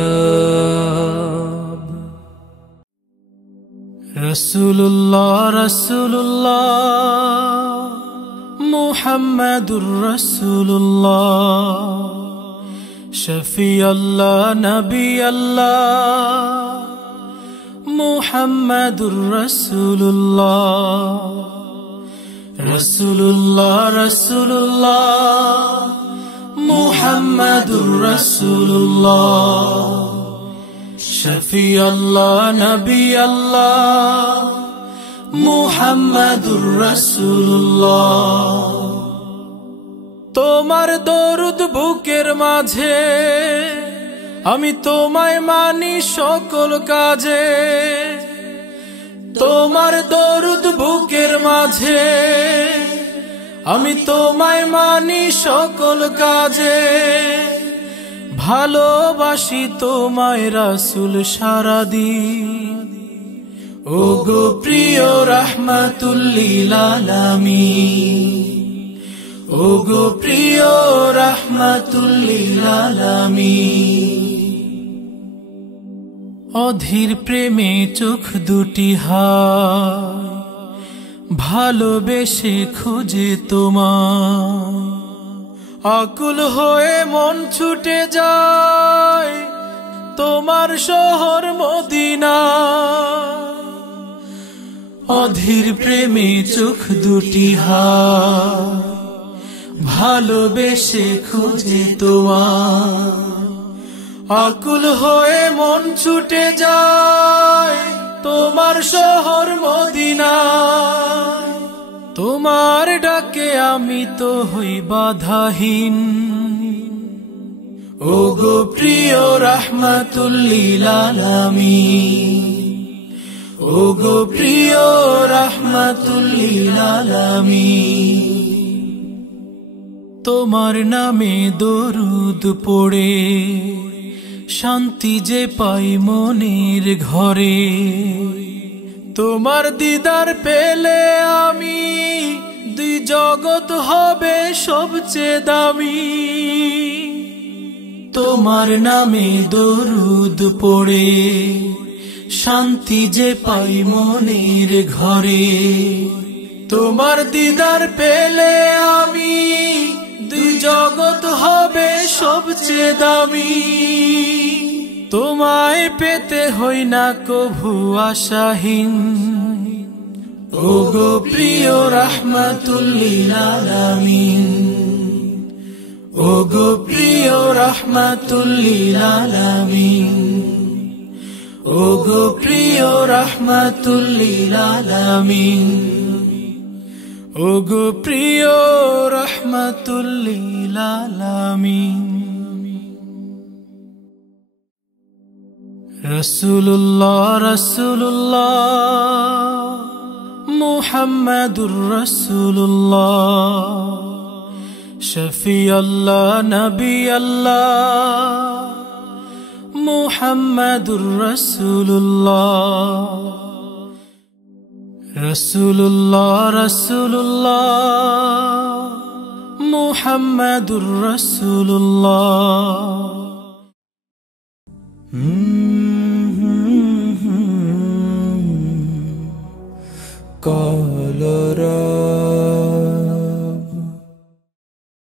কালরাব রাসূলুল্লাহ রাসূলুল্লাহ মুহাম্মাদুর রাসূলুল্লাহ শফিউল্লাহ নবী আল্লাহ মুহাম্মাদুর রাসূলুল্লাহ রাসূলুল্লাহ রাসূলুল্লাহ মুহাম্মাদুর রাসূলুল্লাহ শফিউল্লাহ নবী আল্লাহ মুহাম্মাদুর রাসূলুল্লাহ তোমার দরুদ বুকের মাঝে আমি তোমায় মানি সকল কাজে তোমার দরুদ বুকের মাঝে আমি তোমায় মানি সকল কাজে ভালোবাসি তোমায় রাসূল সারাদিন ওগো প্রিয় রাহমাতুল লিল আলামিন ওগো প্রিয় রাহমাতুল লিল আলামিন অধীর প্রেমে চোখ দুটি হায় ভালোবেসে খুঁজে তোমায় আকুল হয়ে মন ছুটে যায় তোমার শহর মদিনা অধীর প্রেমে চোখ দুটি হায় ভালোবেসে খুঁজে তোমায় আকুল হয়ে মন ছুটে যায় তোমার শহর মদিনা তোমার ডাকে আমি তো হই বাধাহীন ওগো প্রিয় রাহমাতুল লিল আলামিন ওগো প্রিয় রাহমাতুল লিল আলামিন তোমার নামে দরুদ পড়ে শান্তি যে পাই মনের ঘরে তোমার দিদার পেলে আমি দুই জগৎ হবে সবচেয়ে দামি তোমার নামে দরুদ পড়ে শান্তি যে পাই মনের ঘরে তোমার দিদার পেলে আমি দুই জগৎ হবে সবচেয়ে দামি তোমায় পেতে হই না কভু আশাহীন ওগো প্রিয় রাহমাতুল লিল আলামিন ওগো প্রিয় রাহমাতুল লিল আলামিন ওগো প্রিয় রাহমাতুল লিল আলামিন ওগো প্রিয় রাহমাতুল লিল আলামিন রাসূলুল্লাহ রাসূলুল্লাহ মুহাম্মাদুর রাসূলুল্লাহ শফিউল্লাহ নবী আল্লাহ মুহাম্মাদুর রাসূলুল্লাহ রাসূলুল্লাহ রাসূলুল্লাহ মুহাম্মাদুর রাসূলুল্লাহ কালরা